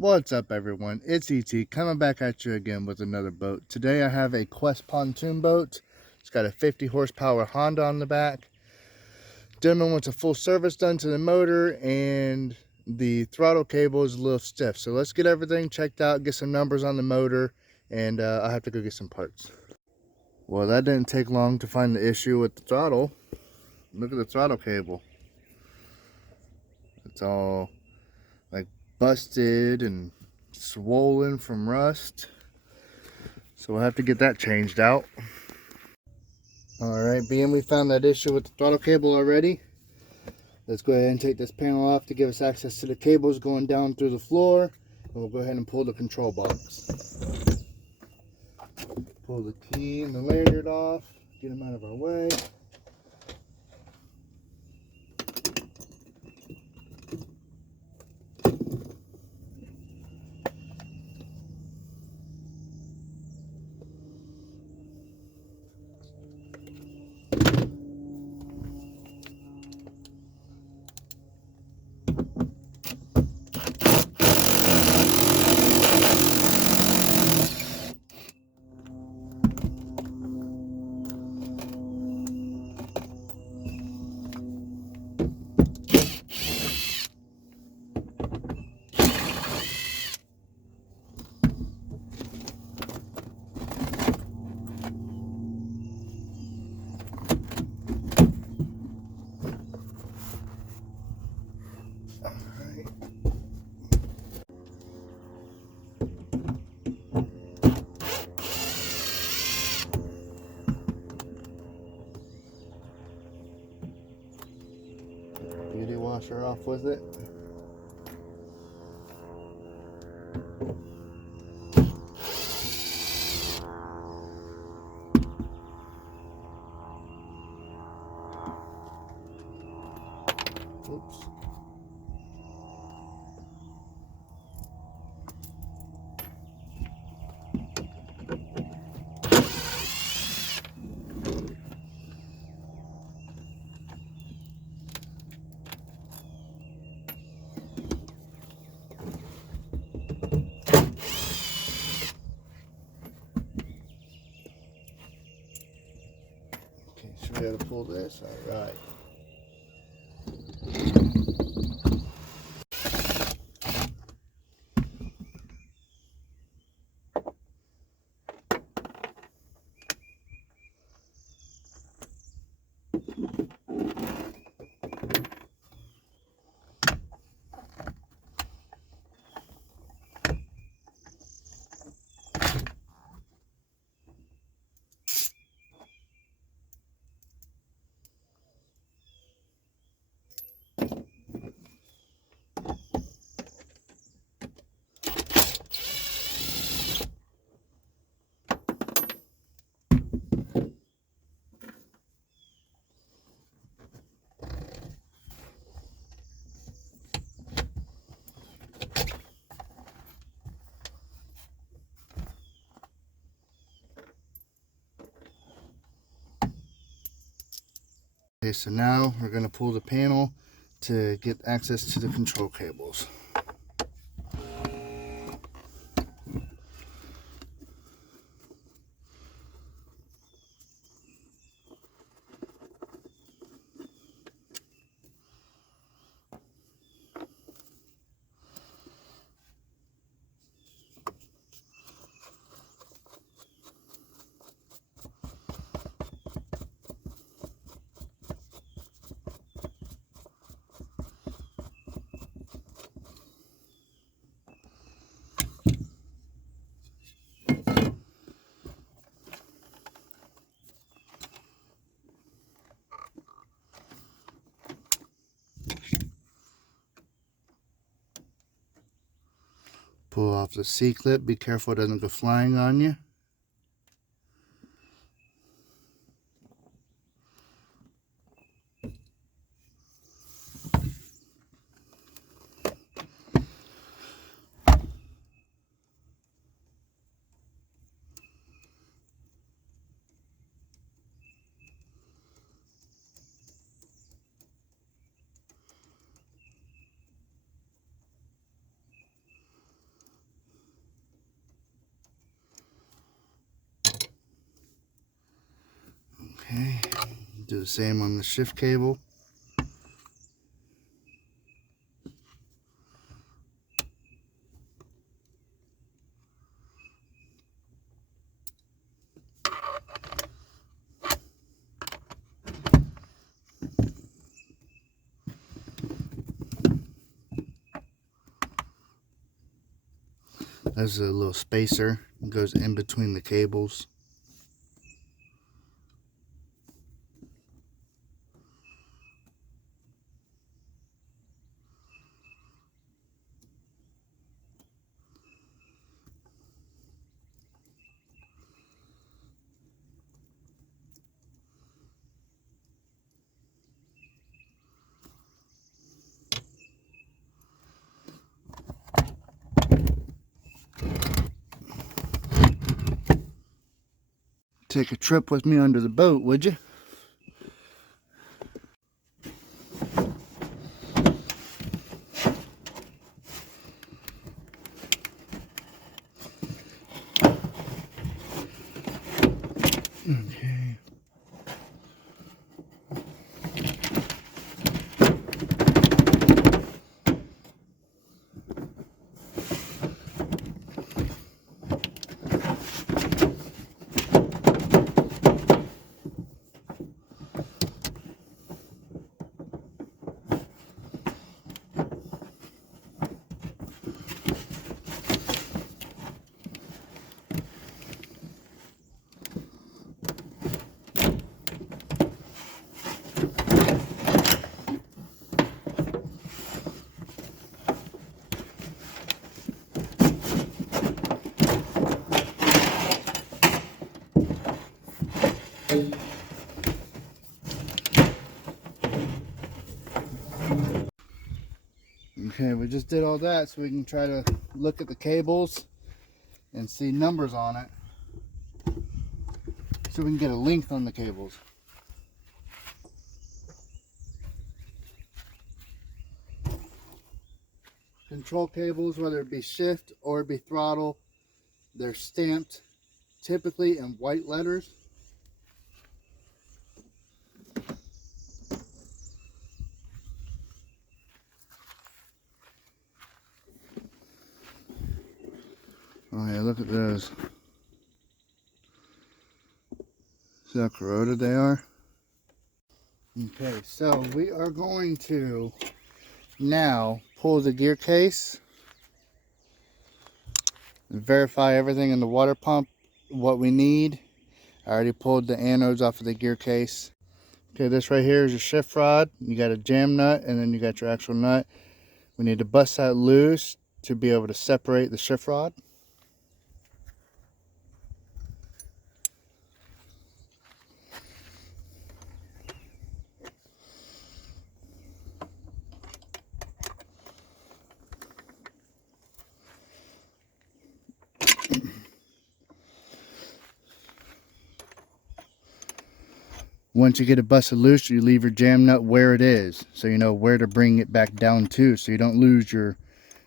What's up, everyone? It's ET coming back at you again with another boat. Today I have a Quest pontoon boat. It's got a 50 horsepower Honda on the back. Gentleman wants a full service done to the motor, and the throttle cable is a little stiff. So let's get everything checked out, get some numbers on the motor, and I'll have to go get some parts. Well, that didn't take long to find the issue with the throttle. Look at the throttle cable. It's all like busted and swollen from rust, so we'll have to get that changed out. All right, being we found that issue with the throttle cable already, let's go ahead and take this panel off to give us access to the cables going down through the floor, and we'll go ahead and pull the control box. Pull the key and the lanyard off, get them out of our way. Beauty washer off with it. Oops. Okay, so we gotta pull this. All right. Okay, so now we're going to pull the panel to get access to the control cables. Pull off the C-clip. Be careful it doesn't go flying on you. Do the same on the shift cable. There's a little spacer that goes in between the cables. Take a trip with me under the boat, would you? Okay. Okay, we just did all that so we can try to look at the cables and see numbers on it, so we can get a length on the cables. Control cables, whether it be shift or it be throttle, they're stamped typically in white letters. Oh yeah, look at those. See how corroded they are? Okay, so we are going to now pull the gear case, verify everything in the water pump, what we need. I already pulled the anodes off of the gear case. Okay, this right here is your shift rod. You got a jam nut and then you got your actual nut. We need to bust that loose to be able to separate the shift rod. Once you get it busted loose, you leave your jam nut where it is, so you know where to bring it back down to, so you don't lose your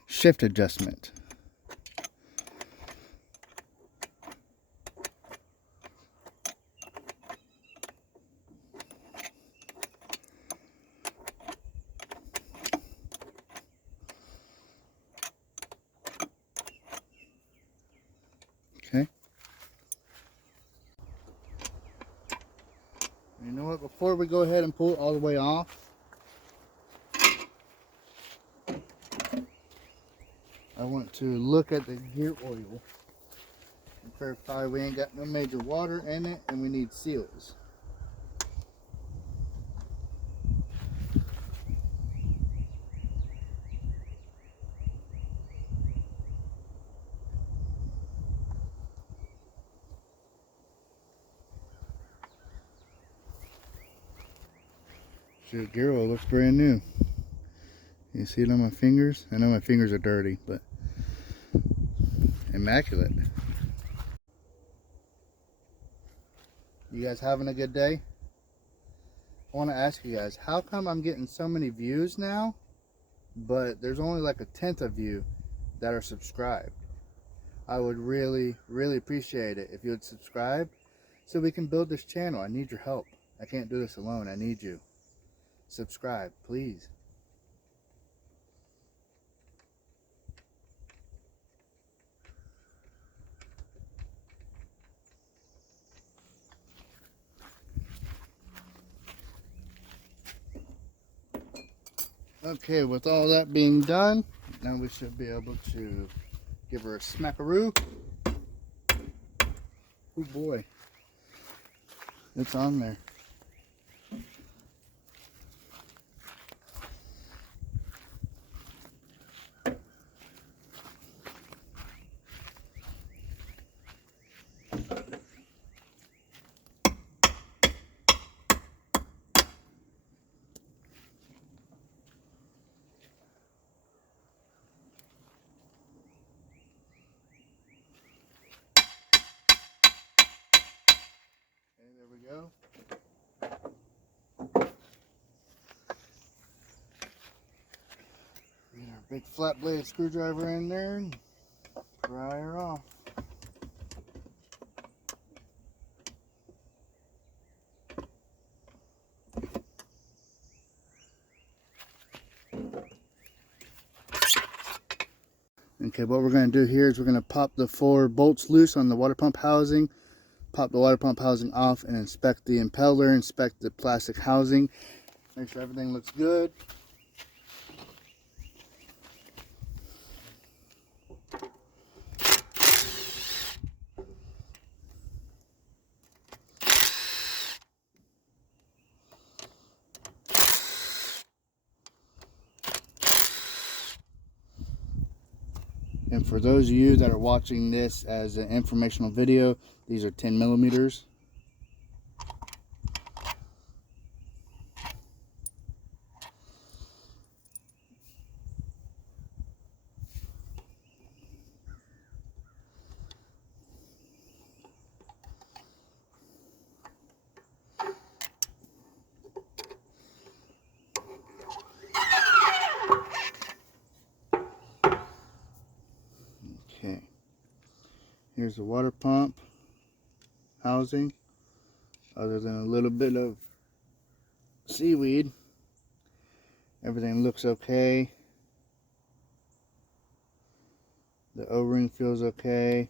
shift adjustment. Okay. You know what, before we go ahead and pull it all the way off, I want to look at the gear oil and verify we ain't got no major water in it and we need seals. Shoot, gear oil looks brand new. You see it on my fingers? I know my fingers are dirty, but immaculate. You guys having a good day? I want to ask you guys, how come I'm getting so many views now, but there's only like 1/10 of you that are subscribed? I would really appreciate it if you would subscribe so we can build this channel. I need your help. I can't do this alone. I need you. Subscribe, please. Okay, with all that being done, now we should be able to give her a smackaroo. Oh boy, it's on there. Okay, there we go. Get our big flat blade screwdriver in there and pry her off. Okay, what we're going to do here is we're going to pop the 4 bolts loose on the water pump housing, pop the water pump housing off, and inspect the impeller, inspect the plastic housing, make sure everything looks good. And for those of you that are watching this as an informational video, these are 10 millimeters. Okay, here's the water pump housing. Other than a little bit of seaweed, everything looks okay. The O-ring feels okay.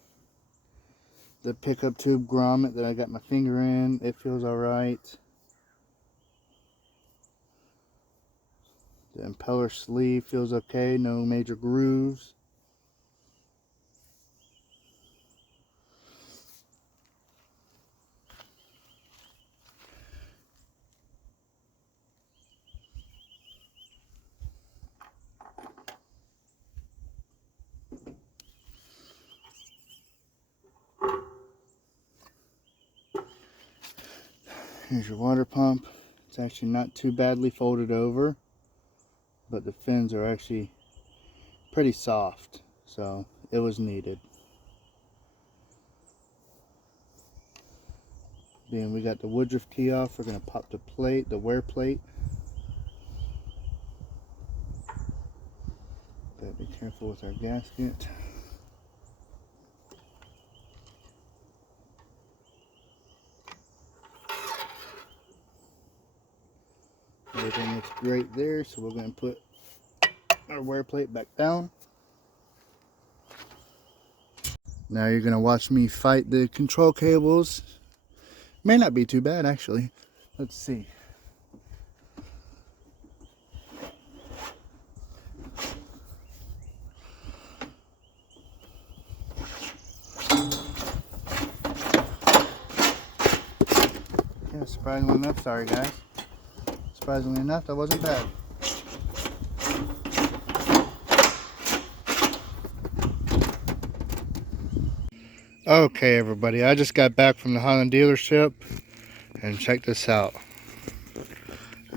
The pickup tube grommet that I got my finger in, it feels alright. The impeller sleeve feels okay, no major grooves. Here's your water pump. It's actually not too badly folded over, but the fins are actually pretty soft, so it was needed. Then we got the Woodruff key off. We're going to pop the plate, the wear plate. Gotta be careful with our gasket. Everything looks great there, so we're going to put our wear plate back down. Now you're going to watch me fight the control cables. May not be too bad, actually. Let's see. Yeah, surprisingly enough, sorry guys. Surprisingly enough, that wasn't bad. Okay everybody, I just got back from the Honda dealership and check this out.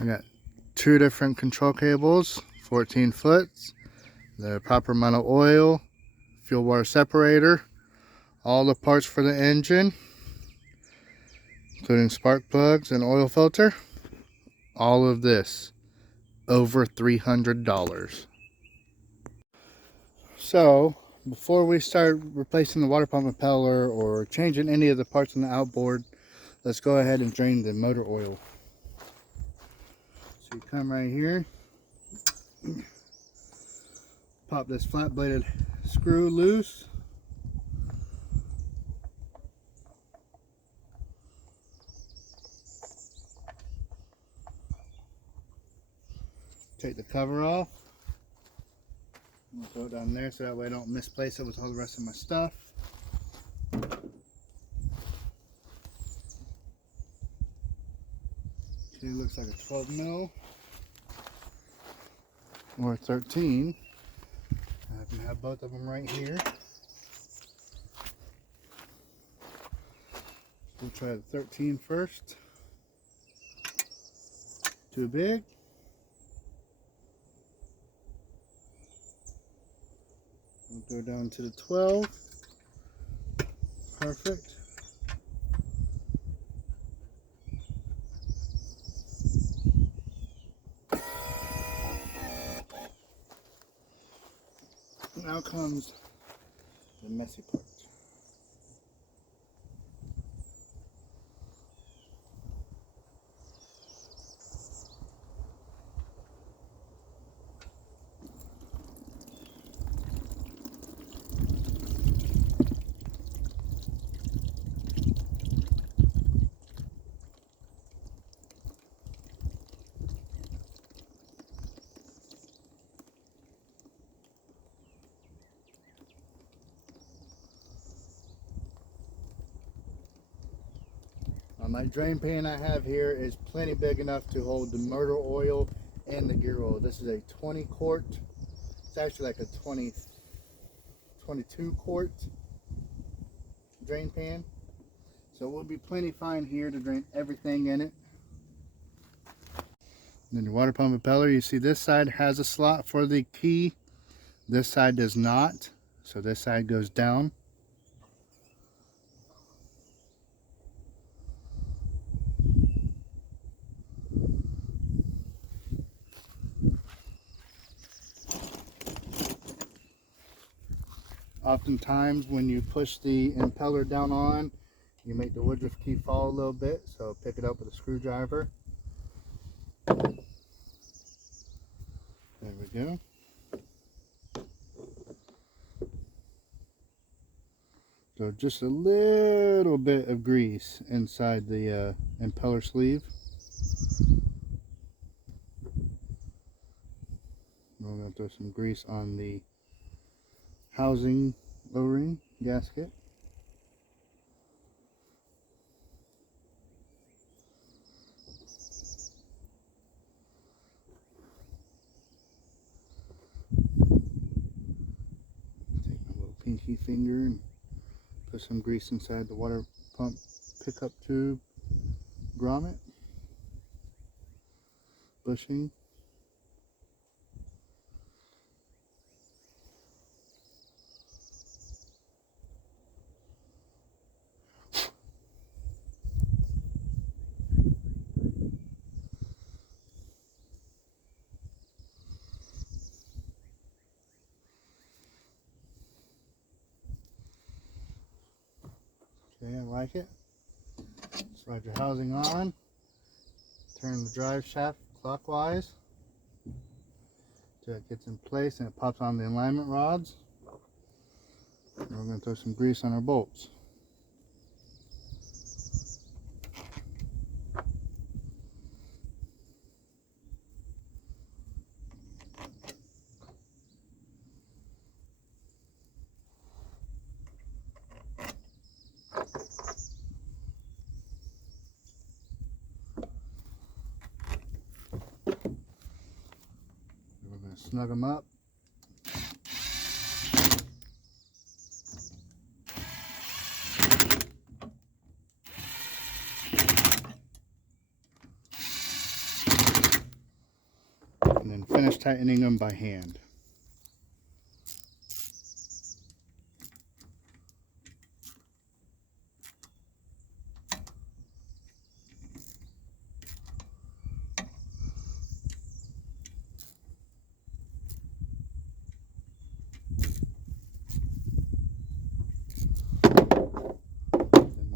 I got 2 different control cables, 14 foots, the proper amount of oil, fuel water separator, all the parts for the engine, including spark plugs and oil filter. All of this, over $300. So, before we start replacing the water pump impeller or changing any of the parts on the outboard, Let's go ahead and drain the motor oil. So you come right here, pop this flat bladed screw loose. Take the cover off. I'll throw it down there so that way I don't misplace it with all the rest of my stuff. Okay, looks like a 12 mil or a 13. I can have both of them right here. We'll try the 13 first. Too big. We'll go down to the 12. Perfect. Now comes the messy part. My drain pan I have here is plenty big enough to hold the motor oil and the gear oil. This is a 20 quart. It's actually like a 22 quart drain pan. So it will be plenty fine here to drain everything in it. And then your water pump impeller, you see this side has a slot for the key. This side does not. So this side goes down. Oftentimes when you push the impeller down on, you make the Woodruff key fall a little bit, so pick it up with a screwdriver. There we go. So just a little bit of grease inside the impeller sleeve. We're going to throw some grease on the housing O-ring gasket. Take my little pinky finger and put some grease inside the water pump pickup tube grommet, bushing. Okay, I like it. Slide your housing on. Turn the drive shaft clockwise until it gets in place and it pops on the alignment rods. And we're going to throw some grease on our bolts. We're going to snug them up. And then finish tightening them by hand.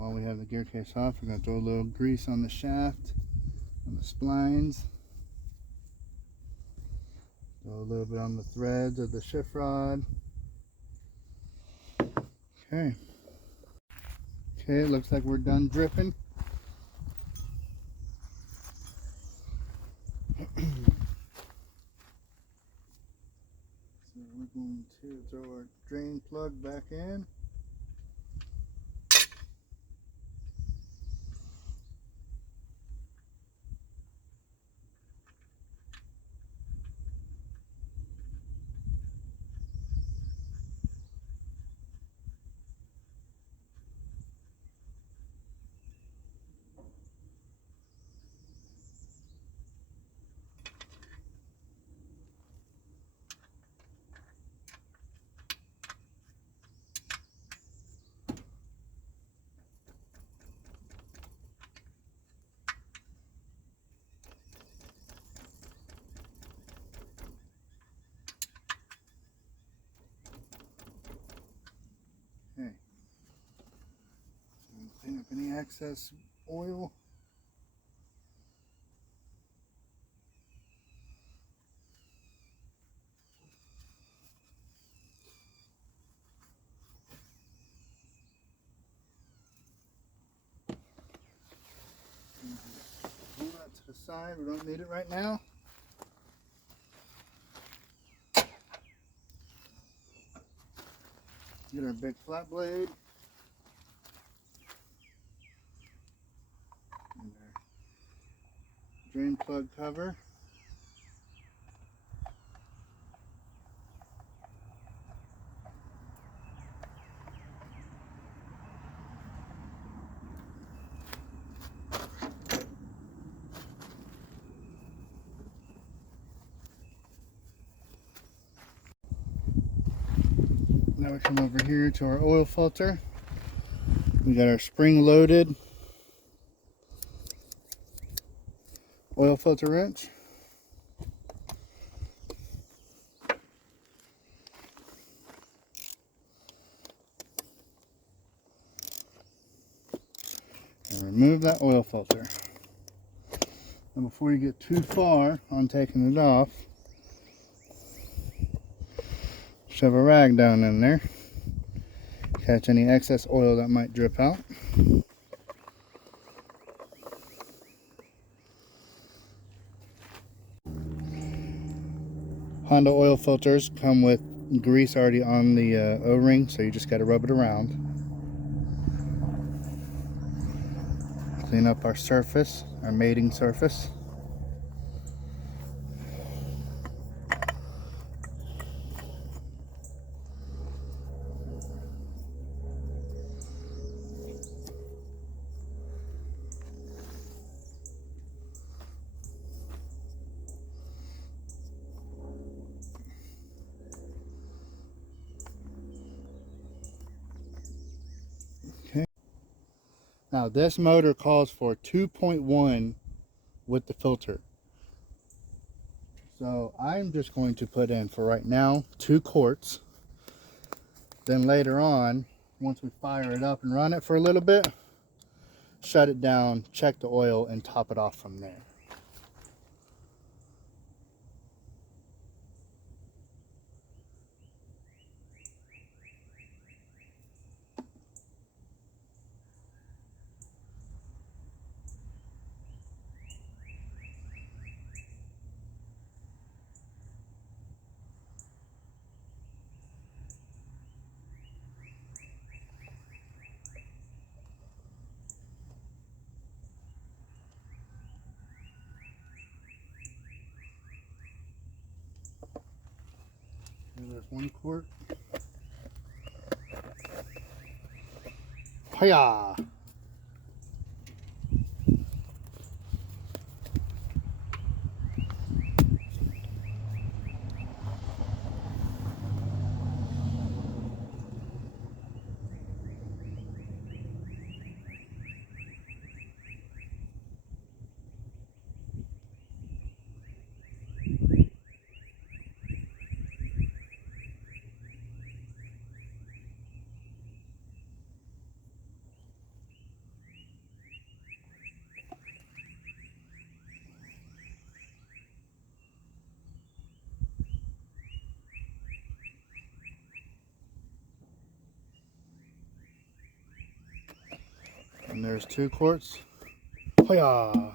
while we have the gear case off, we're going to throw a little grease on the shaft, on the splines. Throw a little bit on the threads of the shift rod. Okay. Okay, it looks like we're done dripping. So we're going to throw our drain plug back in. Okay. So clean up any excess oil. Pull that to the side. We don't need it right now. Get our big flat blade. And our drain plug cover. Now we come over here to our oil filter. We got our spring loaded oil filter wrench. And remove that oil filter. And before you get too far on taking it off, shove a rag down in there. Catch any excess oil that might drip out. Honda oil filters come with grease already on the O-ring, so you just got to rub it around. Clean up our surface, our mating surface. Okay. Now this motor calls for 2.1 with the filter. So I'm just going to put in, for right now, 2 quarts. Then later on, once we fire it up and run it for a little bit, shut it down, check the oil, and top it off from there. There's 1 quart. Hiya! And there's 2 quarts. Hoya!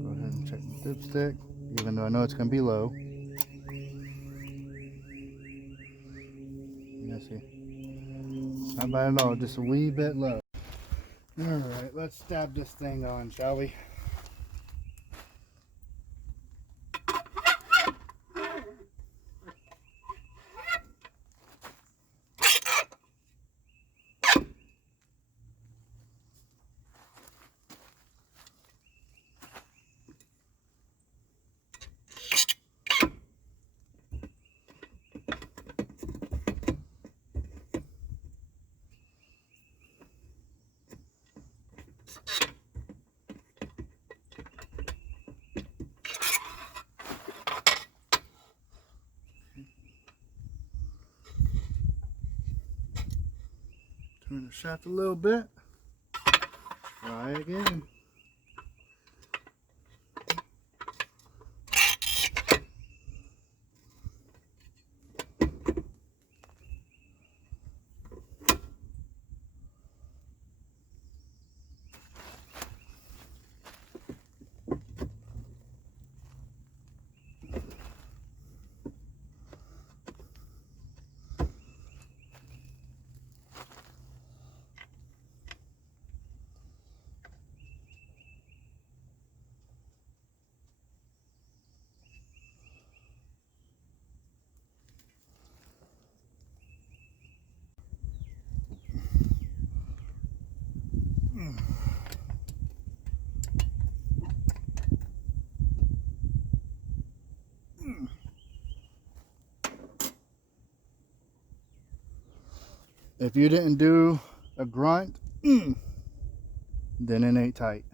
Go ahead and check the dipstick, even though I know it's going to be low. Yeah, see, not bad at all, just a wee bit low. Alright, let's stab this thing on, shall we? Turn the shaft a little bit. Try again. If you didn't do a grunt, then it ain't tight.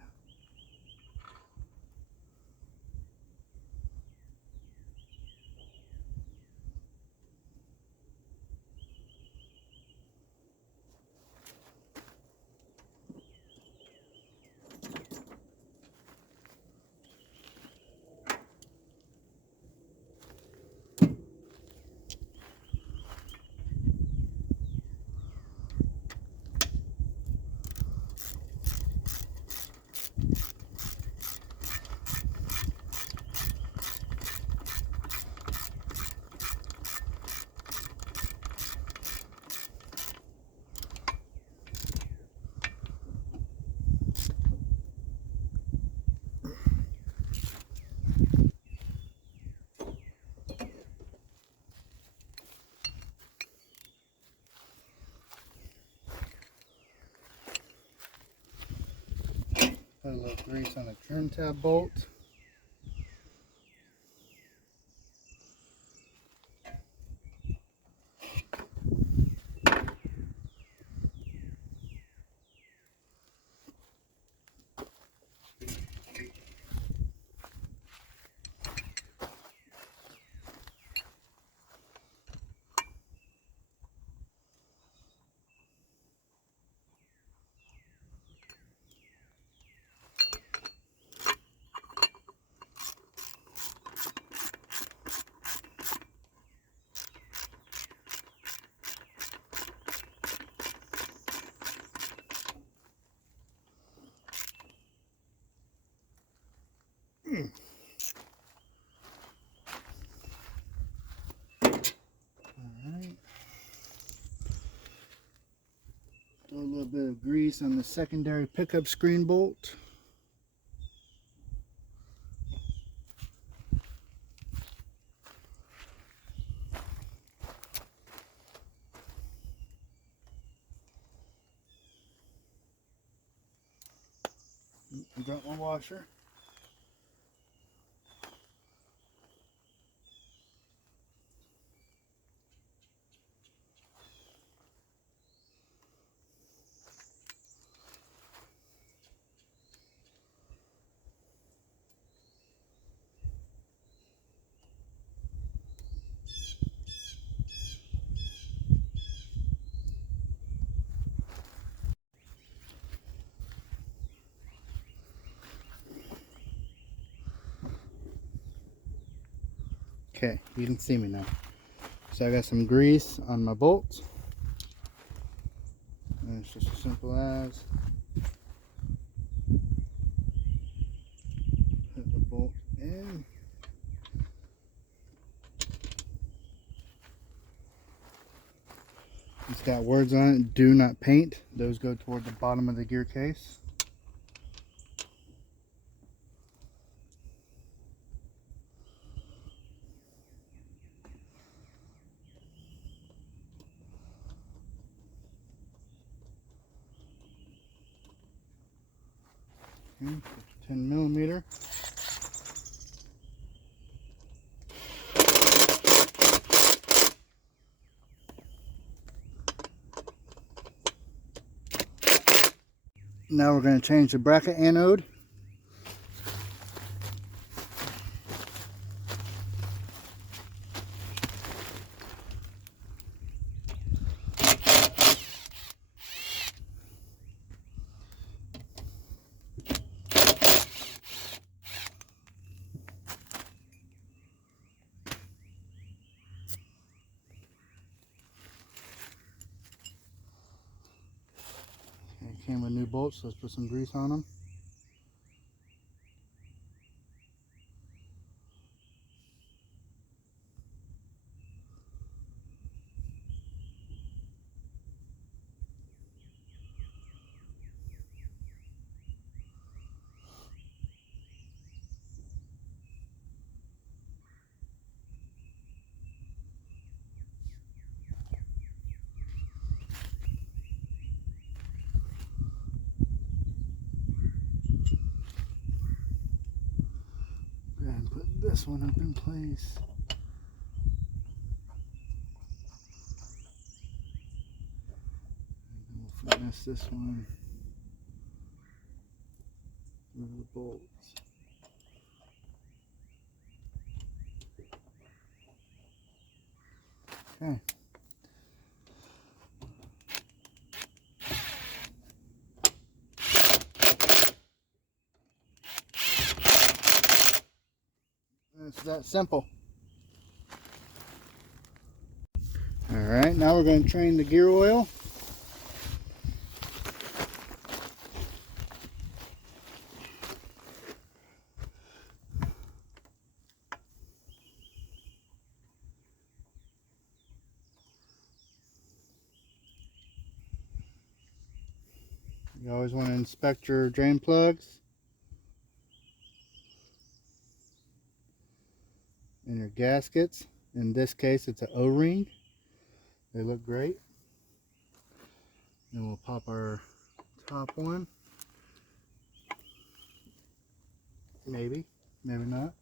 Put a little grease on the trim tab bolt. Alright. Throw a little bit of grease on the secondary pickup screen bolt. Got my washer. Okay, you can see me now. So I got some grease on my bolts. And it's just as simple as put the bolt in. It's got words on it, do not paint. Those go toward the bottom of the gear case. Okay, 10 millimeter. Now we're going to change the bracket anode. It came with new bolts, so let's put some grease on them. And put this one up in place. And we'll finesse this one through the bolts. Okay. It's that simple. Alright, now we're going to drain the gear oil. You always want to inspect your drain plugs and your gaskets. In this case, it's an O-ring. They look great. Then we'll pop our top one. Maybe, maybe not.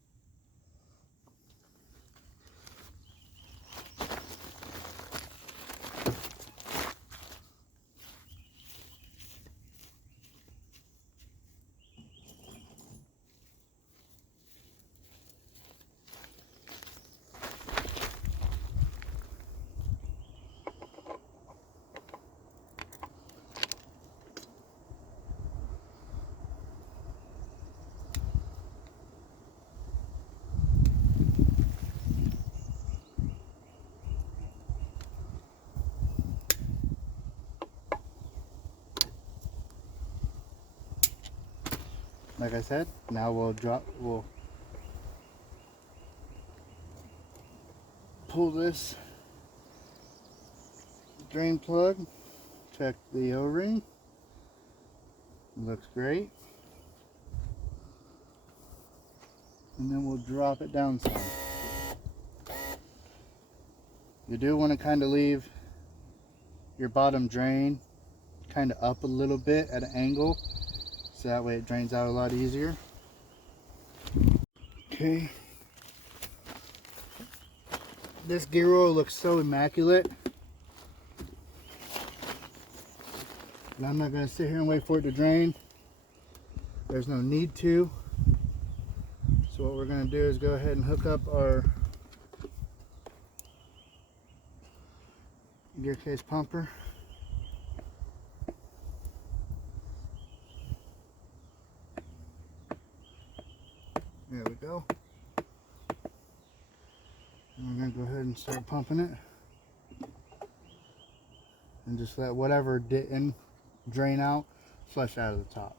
Like I said, now we'll pull this drain plug, check the O-ring. Looks great. And then we'll drop it down some. You do want to kind of leave your bottom drain kind of up a little bit at an angle, so that way it drains out a lot easier. Okay. This gear oil looks so immaculate. And I'm not going to sit here and wait for it to drain. There's no need to. So what we're going to do is go ahead and hook up our gear case pumper. There we go. go ahead and start pumping it. And just let whatever didn't drain out flush out of the top.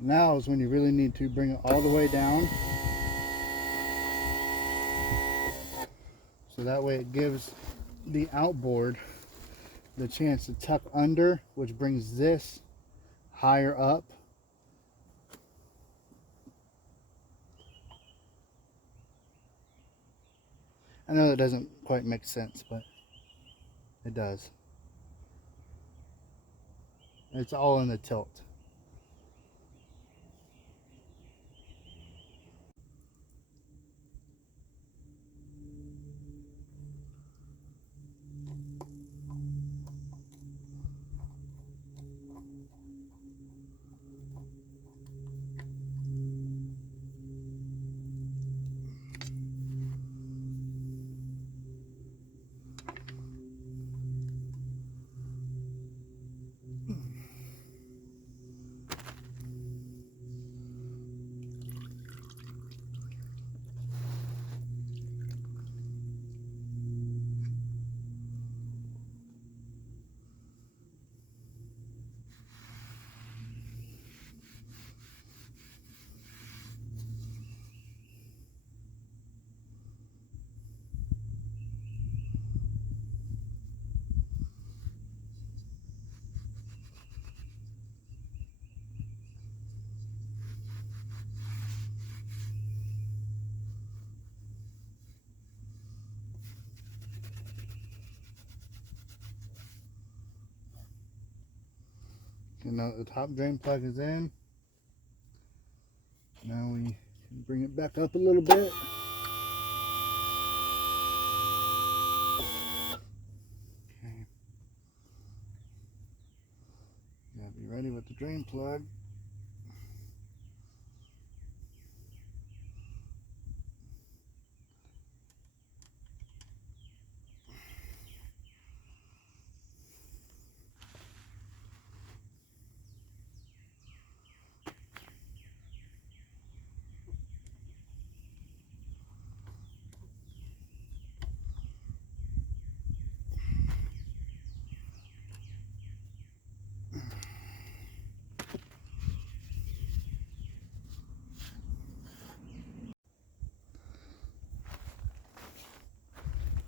Now is when you really need to bring it all the way down. So that way it gives the outboard the chance to tuck under, which brings this higher up. I know that doesn't quite make sense, but it does. It's all in the tilt. You know, the top drain plug is in. Now we can bring it back up a little bit. Okay. Gotta be ready with the drain plug.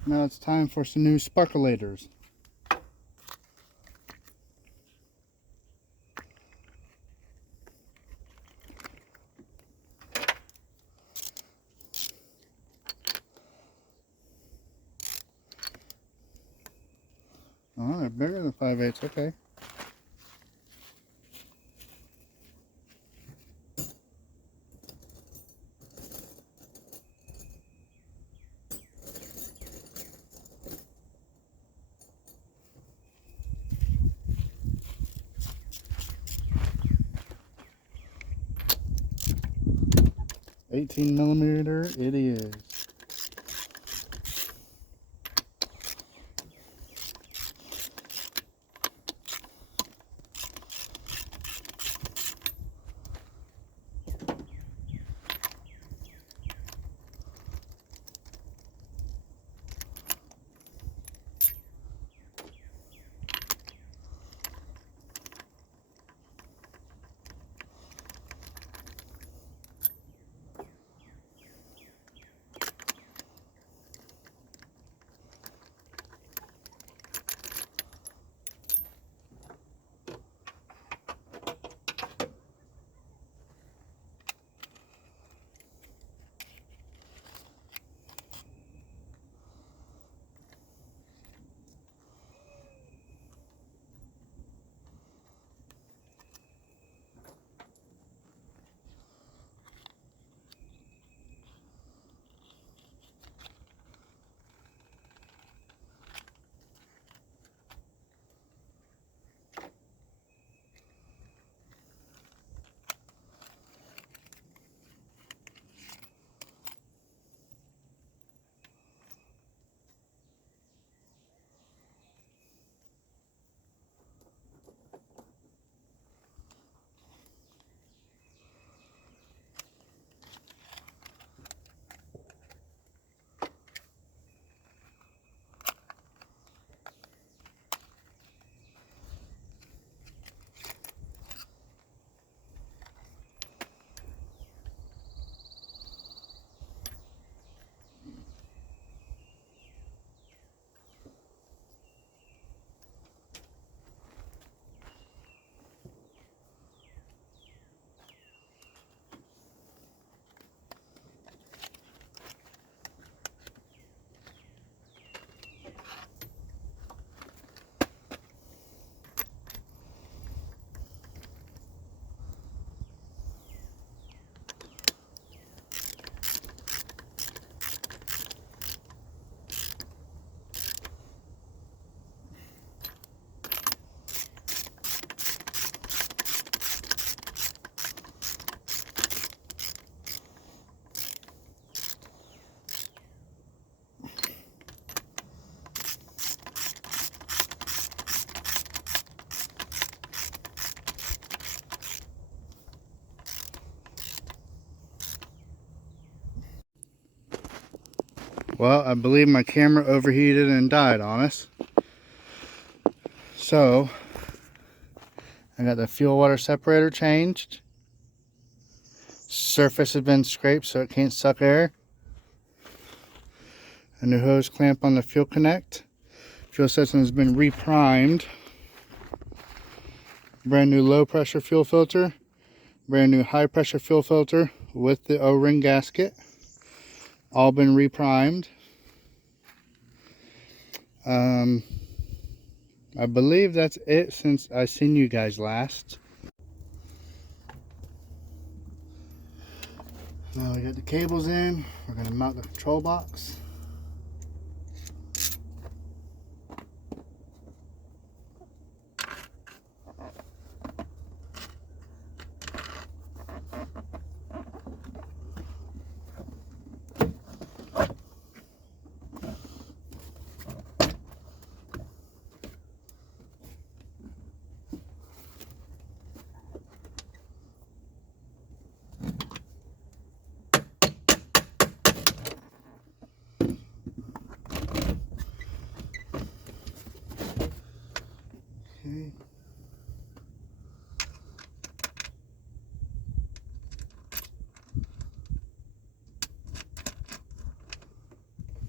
Now it's time for some new sparkulators. Oh, they're bigger than 5/8, okay. $18mm it is. Well, I believe my camera overheated and died on us. So, I got the fuel water separator changed. Surface has been scraped so it can't suck air. A new hose clamp on the fuel connect. Fuel system has been reprimed. Brand new low pressure fuel filter. Brand new high pressure fuel filter with the O-ring gasket. All been reprimed. I believe that's it since I seen you guys last. Now we got the cables in. We're going to mount the control box. Okay.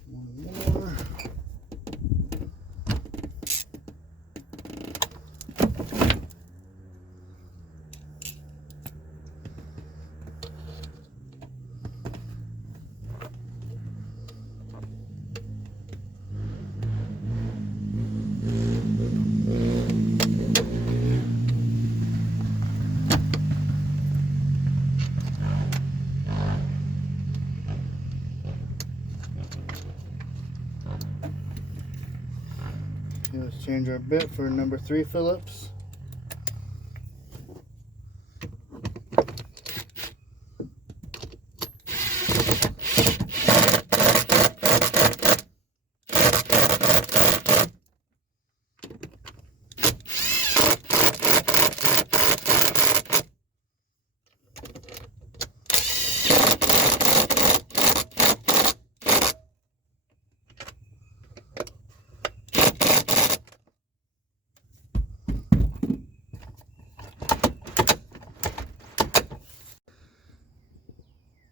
One more. Okay, let's change our bit for number 3 Phillips.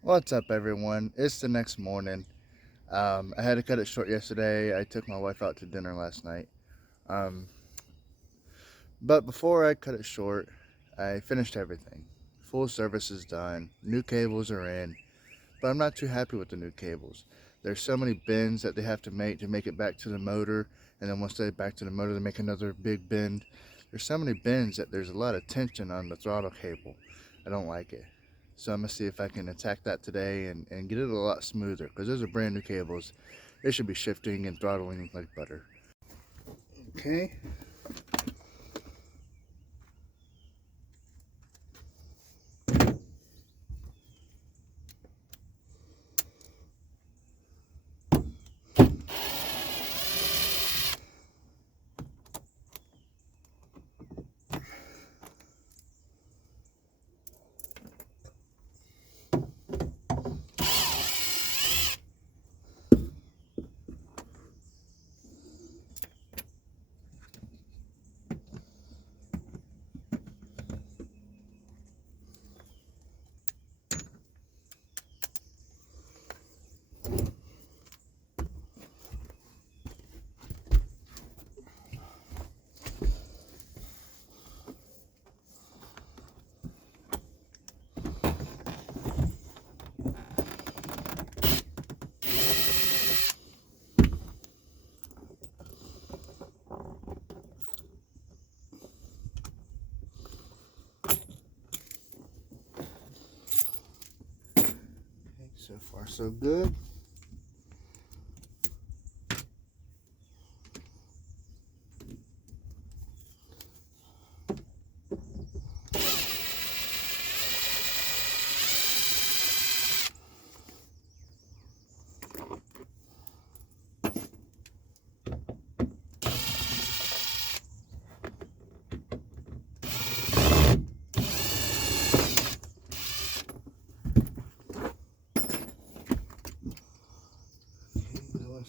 What's up, everyone? It's the next morning. I had to cut it short yesterday. I took my wife out to dinner last night. But before I cut it short, I finished everything. Full service is done. New cables are in. But I'm not too happy with the new cables. There's so many bends that they have to make it back to the motor. And then once they back to the motor, they make another big bend. There's so many bends that there's a lot of tension on the throttle cable. I don't like it. So I'm going to see if I can attack that today and get it a lot smoother. Because those are brand new cables. It should be shifting and throttling like butter. Okay. So far, so good.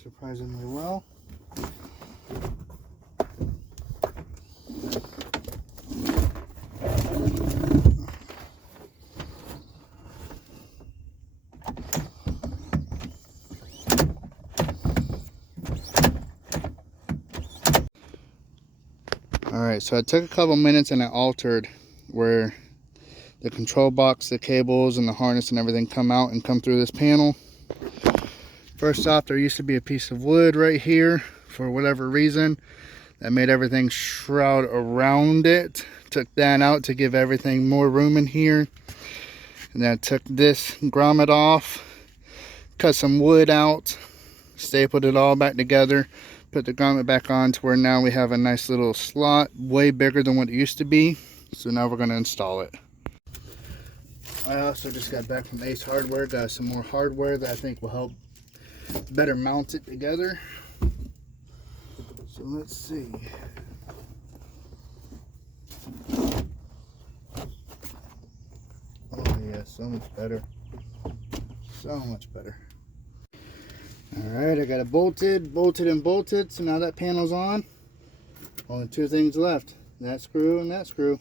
surprisingly well. Alright, so I took a couple minutes and I altered where the control box, the cables, and the harness and everything come out and come through this panel. First off, there used to be a piece of wood right here for whatever reason that made everything shroud around it. Took that out to give everything more room in here. And then I took this grommet off, cut some wood out, stapled it all back together, put the grommet back on to where now we have a nice little slot, way bigger than what it used to be. So now we're going to install it. I also just got back from Ace Hardware, got some more hardware that I think will help better mount it together. So let's see. Oh yeah, so much better. So much better. Alright, I got it bolted, and bolted. So now that panel's on. Only two things left. That screw and that screw.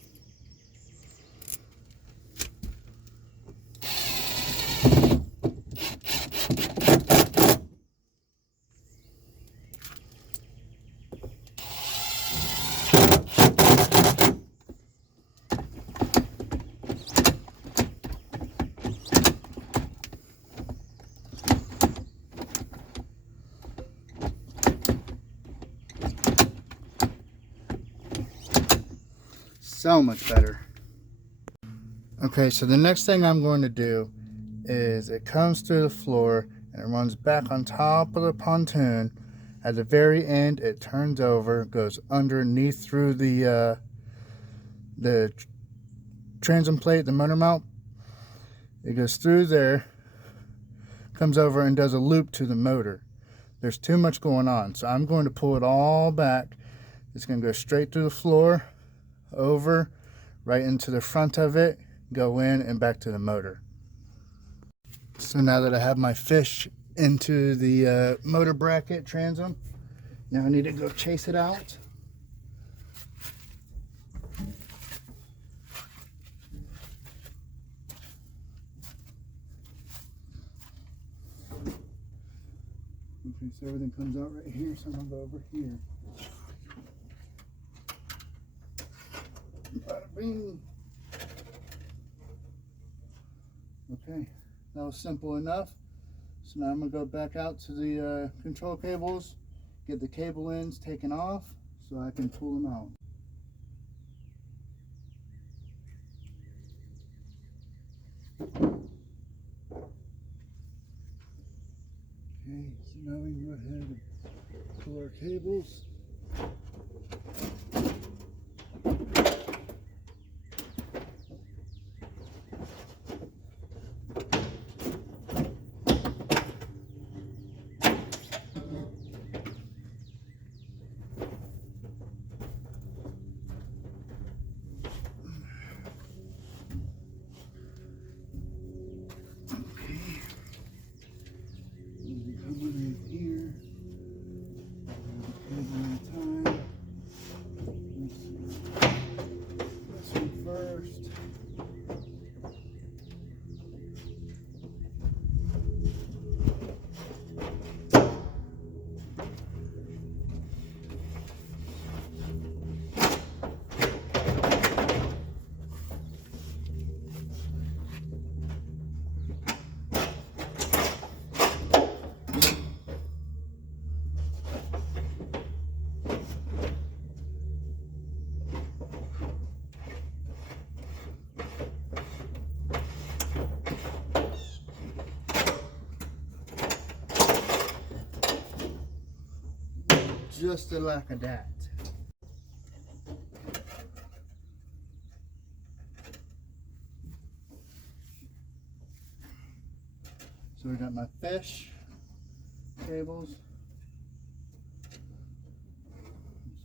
So much better. Okay, so the next thing I'm going to do is it comes through the floor and it runs back on top of the pontoon. At the very end, it turns over, goes underneath through the transom plate, the motor mount. It goes through there, comes over and does a loop to the motor. There's too much going on, so I'm going to pull it all back. It's going to go straight through the floor, over, right into the front of it, go in and back to the motor. So now that I have my fish into the motor bracket transom, now I need to go chase it out. Okay, so everything comes out right here, so I'm gonna go over here. Bada bing. Okay, that was simple enough. So now I'm gonna go back out to the control cables, get the cable ends taken off so I can pull them out. Okay, so now we can go ahead and pull our cables. Just a lack of that. So we got my fish cables.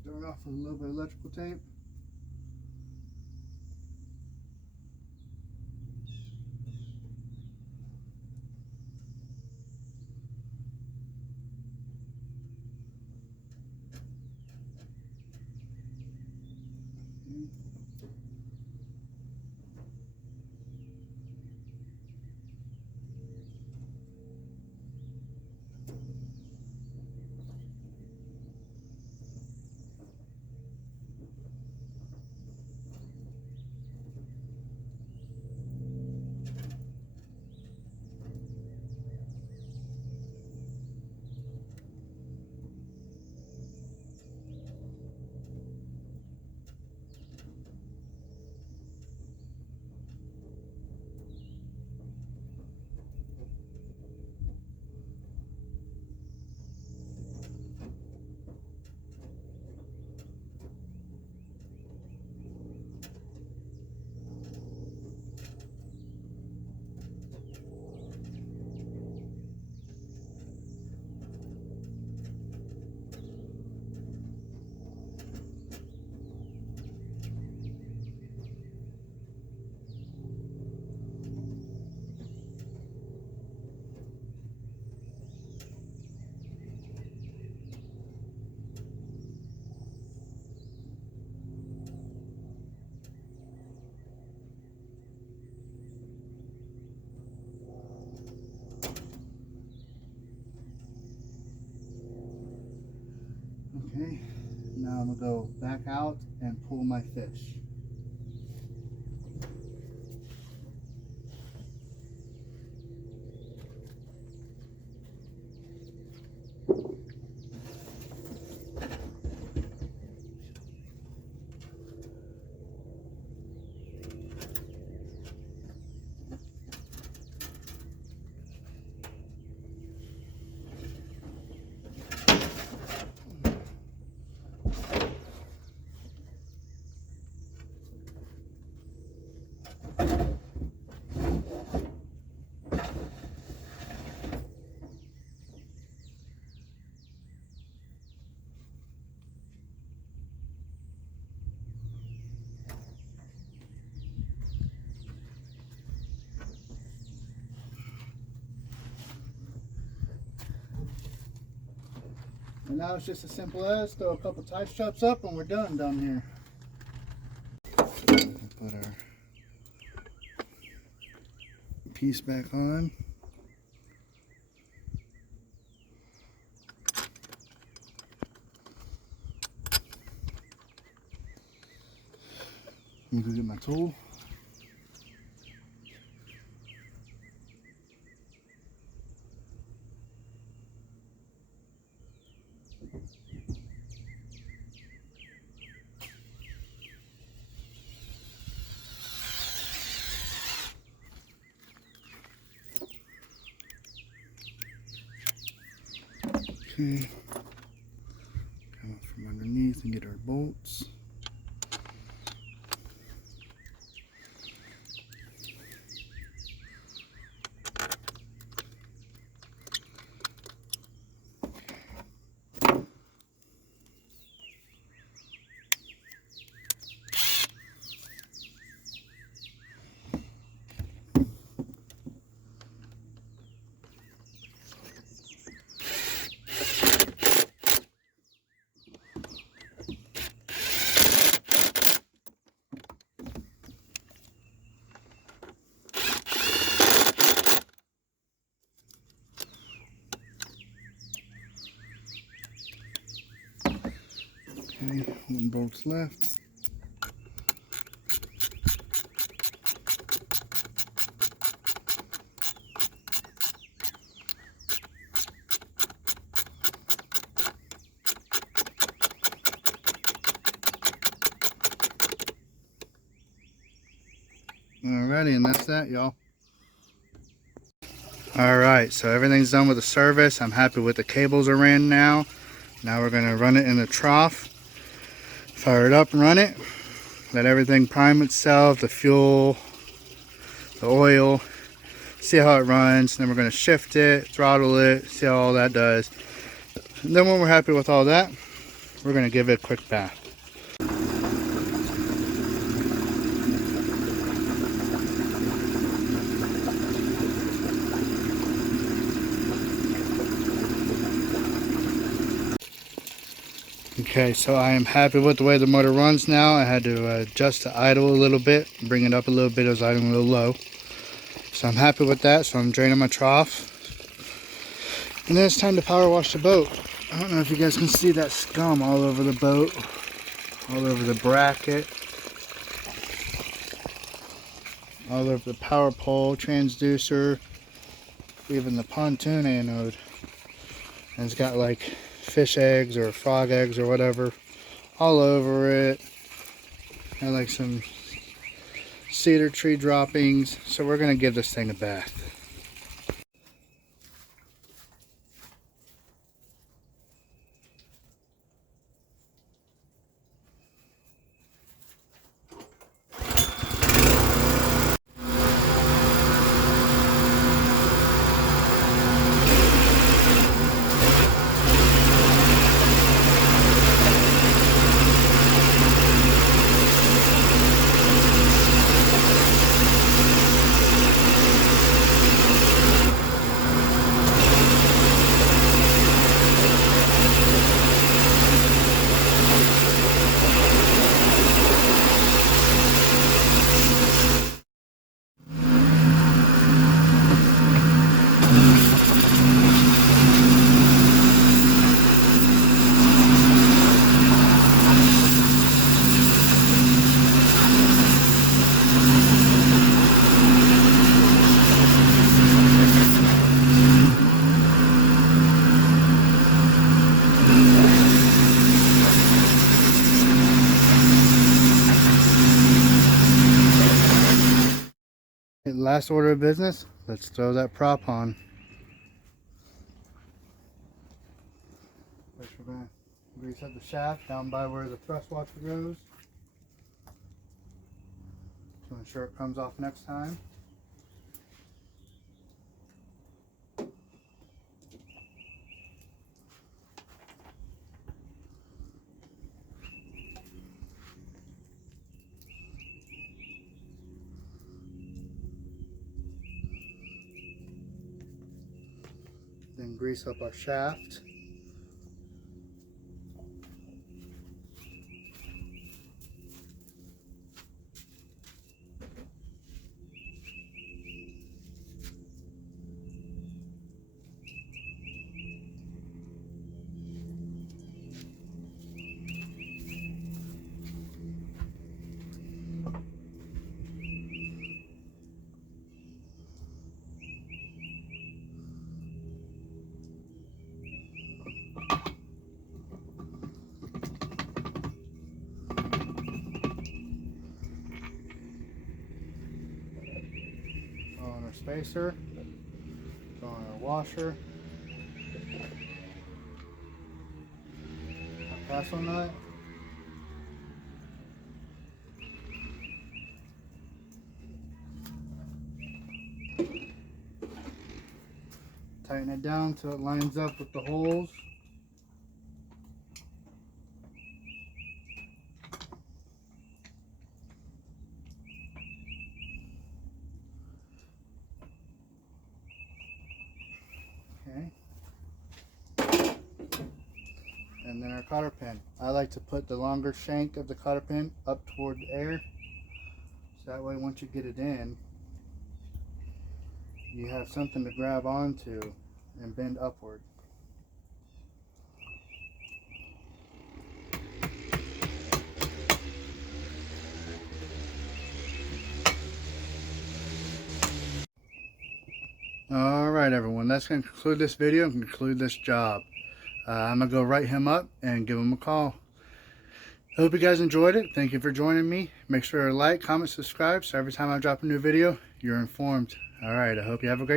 Start off with a little bit of electrical tape. Okay, now I'm gonna go back out and pull my fish. And now it's just as simple as throw a couple tie straps up and we're done down here. Put our piece back on. Let me go get my tool. Okay, come up from underneath and get our bolts. Okay, one bolt's left. Alrighty, and that's that, y'all. Alright, so everything's done with the service. I'm happy with the cables are ran now. Now we're going to run it in the trough. Fire it up and run it. Let everything prime itself, the fuel, the oil. See how it runs. Then we're going to shift it, throttle it, see how all that does. And then when we're happy with all that, we're going to give it a quick bath. Okay, so I am happy with the way the motor runs now. I had to adjust the idle a little bit, bring it up a little bit. It was idling a little low. So I'm happy with that. So I'm draining my trough. And then it's time to power wash the boat. I don't know if you guys can see that scum all over the boat, all over the bracket, all over the power pole, transducer, even the pontoon anode. And it's got like fish eggs or frog eggs or whatever all over it. And like some cedar tree droppings. So we're going to give this thing a bath. Last order of business, let's throw that prop on. First we're going to grease up the shaft down by where the thrust washer goes to ensure it comes off next time. Then grease up our shaft. On our spacer, on our washer, our castle nut, tighten it down so it lines up with the holes. Okay. And then our cotter pin. I like to put the longer shank of the cotter pin up toward the air. So that way once you get it in, you have something to grab onto and bend upward. Alright everyone, that's going to conclude this video and conclude this job. I'm going to go write him up and give him a call. I hope you guys enjoyed it. Thank you for joining me. Make sure to like, comment, subscribe so every time I drop a new video, you're informed. Alright, I hope you have a great day.